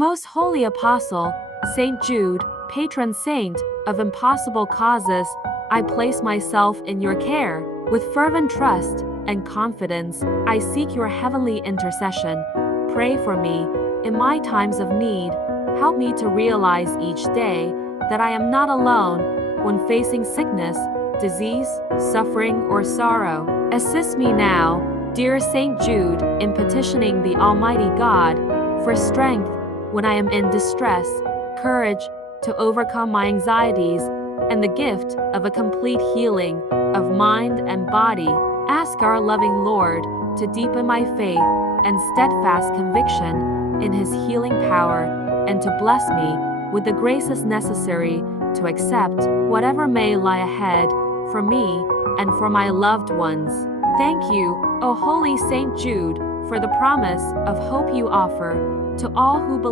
Most Holy Apostle, Saint Jude, patron saint of impossible causes, I place myself in your care. With fervent trust and confidence, I seek your heavenly intercession. Pray for me in my times of need. Help me to realize each day that I am not alone when facing sickness, disease, suffering, or sorrow. Assist me now, dear Saint Jude, in petitioning the Almighty God for strength when I am in distress, courage to overcome my anxieties, and the gift of a complete healing of mind and body. Ask our loving Lord to deepen my faith and steadfast conviction in His healing power, and to bless me with the graces necessary to accept whatever may lie ahead for me and for my loved ones. Thank you, O Holy Saint Jude, for the promise of hope you offer to all who believe.